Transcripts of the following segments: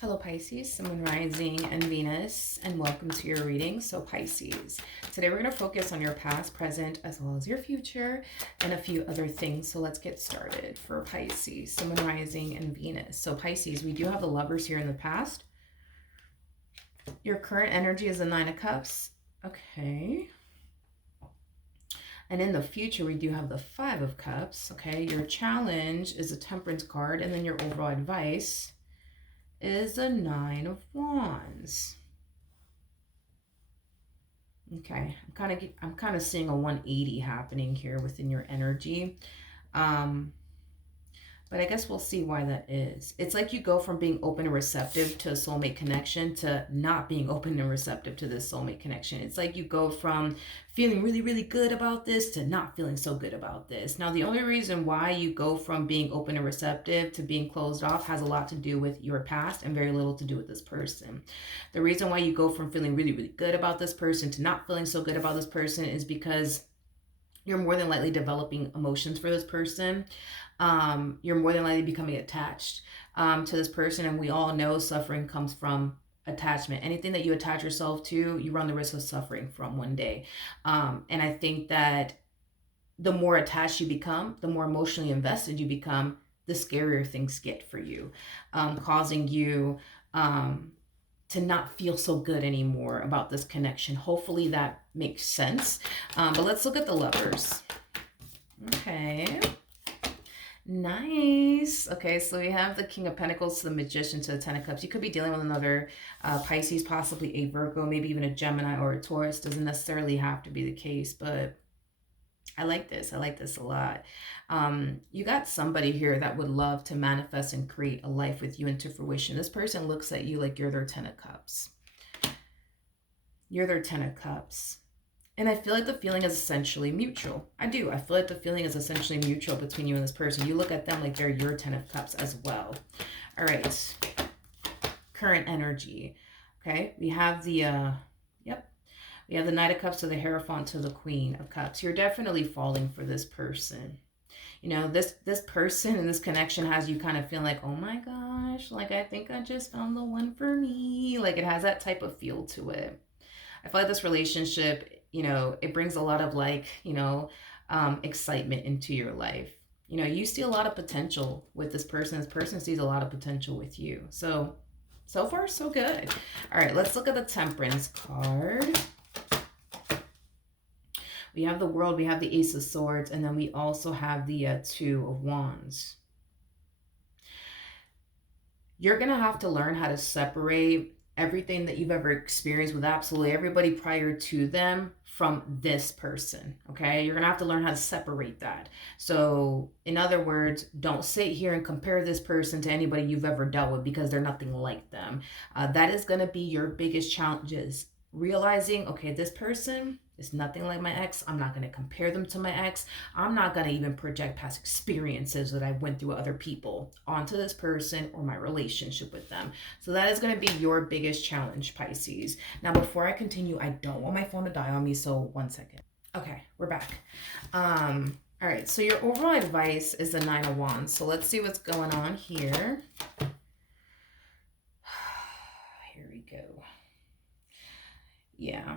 Hello Pisces, Sun, Moon, Rising, and Venus, and welcome to your reading. So Pisces, today we're going to focus on your past, present, as well as your future, and a few other things. So let's get started for Pisces, Sun, Moon, Rising, and Venus. So Pisces, we do have the Lovers here in the past. Your current energy is the Nine of Cups. Okay. And in the future, we do have the Five of Cups. Okay. Your challenge is a Temperance card, and then your overall advice is a Nine of Wands. Okay, I'm kind of seeing a 180 happening here within your energy. Um, but I guess we'll see why that is. It's like you go from being open and receptive to a soulmate connection to not being open and receptive to this soulmate connection. It's like you go from feeling really, really good about this to not feeling so good about this. Now, the only reason why you go from being open and receptive to being closed off has a lot to do with your past and very little to do with this person. The reason why you go from feeling really, really good about this person to not feeling so good about this person is because you're more than likely developing emotions for this person. You're more than likely becoming attached to this person. And we all know suffering comes from attachment. Anything that you attach yourself to, you run the risk of suffering from one day. And I think that the more attached you become, the more emotionally invested you become, the scarier things get for you, causing you to not feel so good anymore about this connection. Hopefully that makes sense. But let's look at the Lovers. Okay. Nice. Okay, so we have the King of Pentacles to the Magician to the Ten of Cups. You could be dealing with another Pisces, possibly a Virgo, maybe even a Gemini or a Taurus. Doesn't necessarily have to be the case, but I like this. I like this a lot. You got somebody here that would love to manifest and create a life with you into fruition. This person looks at you like you're their Ten of Cups. You're their Ten of Cups. And I feel like the feeling is essentially mutual. I do. I feel like the feeling is essentially mutual between you and this person. You look at them like they're your Ten of Cups as well. All right. Current energy. Okay. We have the, we have the Knight of Cups to the Hierophant to the Queen of Cups. You're definitely falling for this person. You know, this person and this connection has you kind of feeling like, oh my gosh, like I think I just found the one for me. Like it has that type of feel to it. I feel like this relationship, you know, it brings a lot of like, you know, excitement into your life. You know, you see a lot of potential with this person. This person sees a lot of potential with you. So far, so good. All right, let's look at the Temperance card. We have the World, we have the Ace of Swords, and then we also have the Two of Wands. You're going to have to learn how to separate everything that you've ever experienced with absolutely everybody prior to them from this person, okay? You're gonna have to learn how to separate that. So in other words, don't sit here and compare this person to anybody you've ever dealt with because they're nothing like them. That is gonna be your biggest challenges. Realizing, okay, this person is nothing like my ex. I'm not going to compare them to my ex. I'm not going to even project past experiences that I went through with other people onto this person or my relationship with them. So that is going to be your biggest challenge, Pisces. Now, before I continue, I don't want my phone to die on me, so 1 second. Okay, we're back. All right, so your overall advice is the Nine of Wands. So let's see what's going on here. Here we go. Yeah,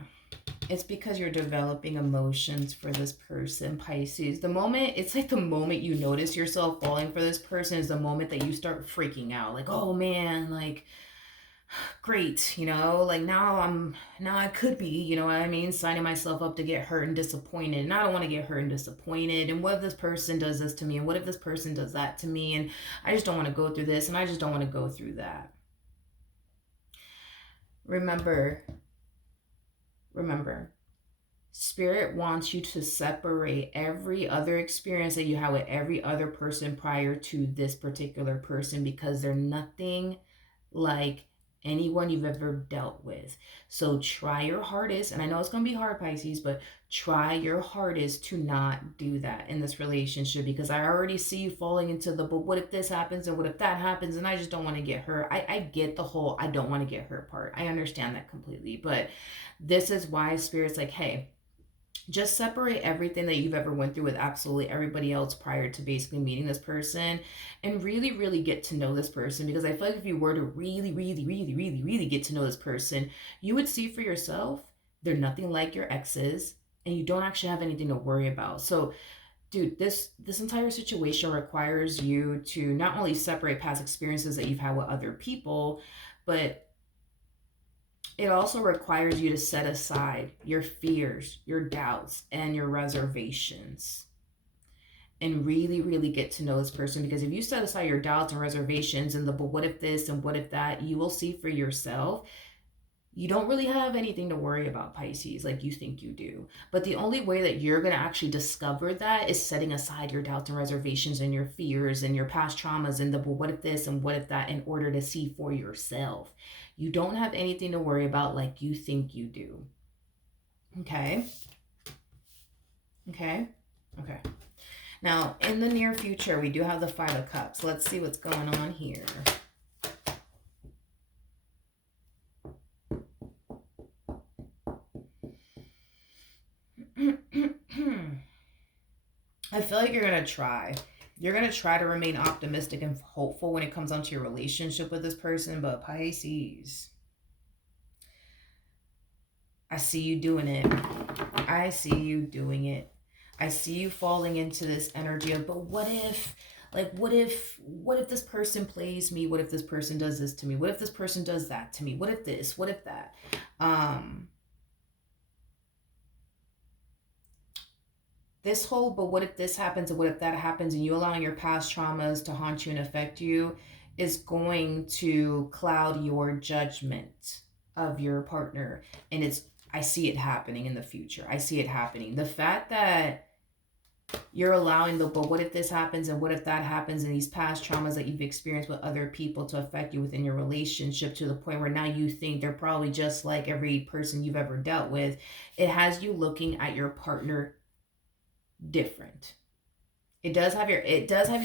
it's because you're developing emotions for this person, Pisces. It's like the moment you notice yourself falling for this person is the moment that you start freaking out. Like, oh man, like, great, you know, like now I could be, you know what I mean, signing myself up to get hurt and disappointed. And I don't want to get hurt and disappointed. And what if this person does this to me? And what if this person does that to me? And I just don't want to go through this. And I just don't want to go through that. Remember, Spirit wants you to separate every other experience that you had with every other person prior to this particular person because they're nothing like anyone you've ever dealt with. So try your hardest, and I know it's going to be hard, Pisces, but try your hardest to not do that in this relationship because I already see you falling into the, but what if this happens and what if that happens and I just don't want to get hurt. I get the whole I don't want to get hurt part. I understand that completely, but this is why Spirit's like, hey, just separate everything that you've ever went through with absolutely everybody else prior to basically meeting this person, and really really get to know this person. Because I feel like if you were to really really really really really get to know this person, you would see for yourself they're nothing like your exes, and you don't actually have anything to worry about. So dude, this entire situation requires you to not only separate past experiences that you've had with other people, but it also requires you to set aside your fears, your doubts, and your reservations, and really, really get to know this person. Because if you set aside your doubts and reservations and the but what if this and what if that, you will see for yourself you don't really have anything to worry about, Pisces, like you think you do. But the only way that you're going to actually discover that is setting aside your doubts and reservations and your fears and your past traumas and the but what if this and what if that in order to see for yourself. You don't have anything to worry about like you think you do. Okay? Okay? Okay. Now, in the near future, we do have the Five of Cups. Let's see what's going on here. I feel like you're going to try. You're going to try to remain optimistic and hopeful when it comes onto your relationship with this person, but Pisces, I see you doing it. I see you doing it. I see you falling into this energy of, but what if, like, what if this person plays me? What if this person does this to me? What if this person does that to me? What if this? What if that? This whole, but what if this happens and what if that happens, and you allowing your past traumas to haunt you and affect you is going to cloud your judgment of your partner. And I see it happening in the future. I see it happening. The fact that you're allowing the but what if this happens and what if that happens, and these past traumas that you've experienced with other people to affect you within your relationship to the point where now you think they're probably just like every person you've ever dealt with, it has you looking at your partner different. It does have you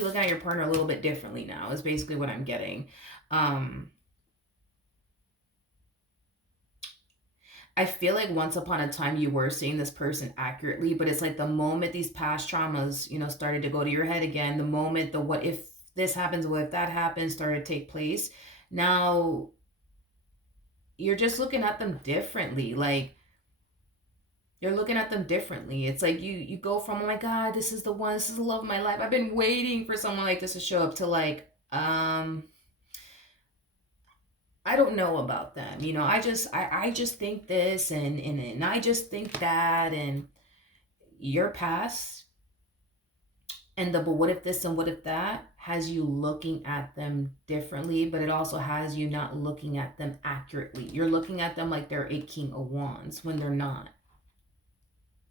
looking at your partner a little bit differently now, is basically what I'm getting. I feel like once upon a time you were seeing this person accurately, but it's like the moment these past traumas, started to go to your head again, the moment the what if this happens, what if that happens started to take place, now you're just looking at them differently. Like, you're looking at them differently. It's like you go from, oh my God, this is the one, this is the love of my life, I've been waiting for someone like this to show up, to like, I don't know about them. I just think this and I just think that, and your past and the but what if this and what if that has you looking at them differently, but it also has you not looking at them accurately. You're looking at them like they're a King of Wands when they're not.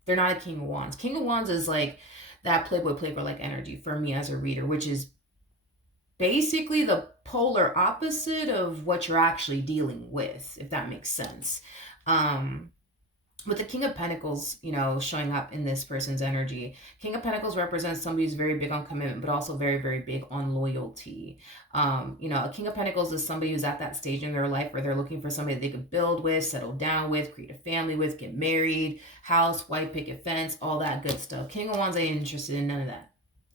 They're not a King of Wands. King of Wands is like that Playboy Playboy like energy for me as a reader, which is basically the polar opposite of what you're actually dealing with, if that makes sense. With the King of Pentacles, showing up in this person's energy, King of Pentacles represents somebody who's very big on commitment, but also very, very big on loyalty. A King of Pentacles is somebody who's at that stage in their life where they're looking for somebody that they could build with, settle down with, create a family with, get married, house, white picket fence, all that good stuff. King of Wands ain't interested in none of that.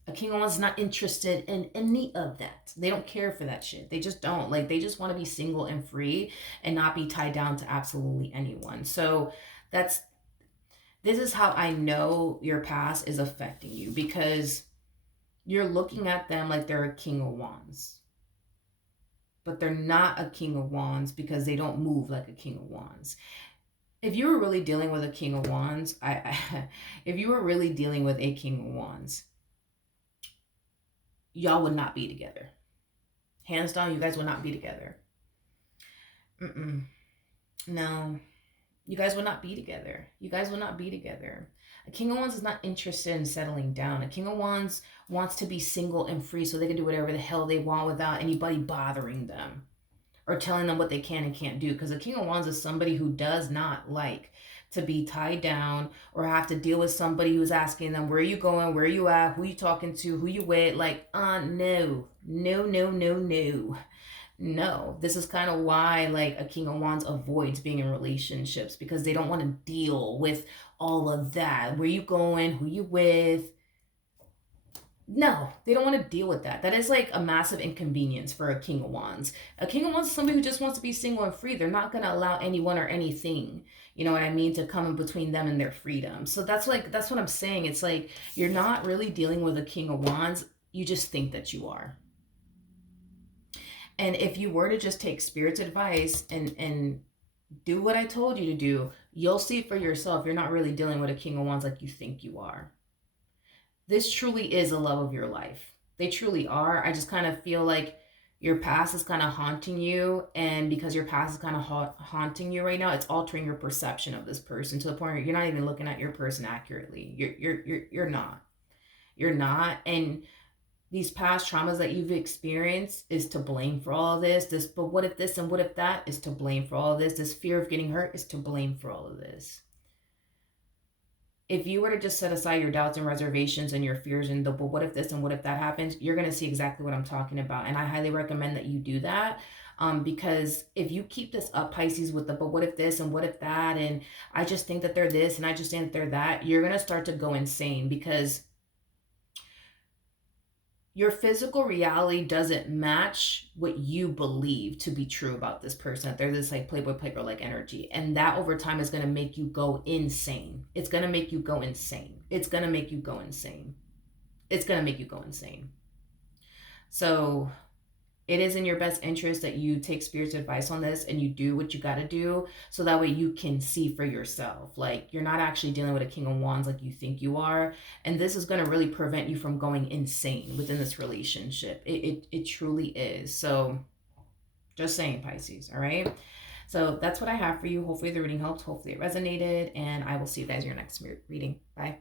A King of Wands is not interested in any of that. They don't care for that shit. They just don't. Like, they just want to be single and free and not be tied down to absolutely anyone. So this is how I know your past is affecting you, because you're looking at them like they're a King of Wands, but they're not a King of Wands because they don't move like a King of Wands. If you were really dealing with a King of Wands, if you were really dealing with a King of Wands, y'all would not be together. Hands down, you guys would not be together. No. You guys will not be together. You guys will not be together. A King of Wands is not interested in settling down. A King of Wands wants to be single and free so they can do whatever the hell they want without anybody bothering them or telling them what they can and can't do. Because a King of Wands is somebody who does not like to be tied down or have to deal with somebody who's asking them, where are you going? Where are you at? Who are you talking to? Who you with? Like, no. No, this is kind of why like a King of Wands avoids being in relationships, because they don't want to deal with all of that. Where you going? Who you with? No, they don't want to deal with that. That is like a massive inconvenience for a King of Wands. A King of Wands is somebody who just wants to be single and free. They're not going to allow anyone or anything, you know what I mean, to come in between them and their freedom. So that's what I'm saying. It's like you're not really dealing with a King of Wands. You just think that you are. And if you were to just take Spirit's advice and do what I told you to do, you'll see for yourself you're not really dealing with a King of Wands like you think you are. This truly is a love of your life. They truly are. I just kind of feel like your past is kind of haunting you, and because your past is kind of haunting you right now, it's altering your perception of this person to the point where you're not even looking at your person accurately. You're not. You're not. And these past traumas that you've experienced is to blame for all of this. But what if this and what if that is to blame for all of this. This fear of getting hurt is to blame for all of this. If you were to just set aside your doubts and reservations and your fears and the, but what if this and what if that happens, you're going to see exactly what I'm talking about. And I highly recommend that you do that. Because if you keep this up, Pisces, with the but what if this and what if that, and I just think that they're this and I just think that they're that, you're going to start to go insane, because your physical reality doesn't match what you believe to be true about this person, that they're this like playboy playgirl like energy, and that over time is going to make you go insane. It's going to make you go insane. It's going to make you go insane. It's going to make you go insane. So it is in your best interest that you take Spirit's advice on this and you do what you got to do, so that way you can see for yourself. Like, you're not actually dealing with a King of Wands like you think you are. And this is going to really prevent you from going insane within this relationship. It truly is. So just saying, Pisces. All right. So that's what I have for you. Hopefully the reading helped. Hopefully it resonated. And I will see you guys in your next reading. Bye.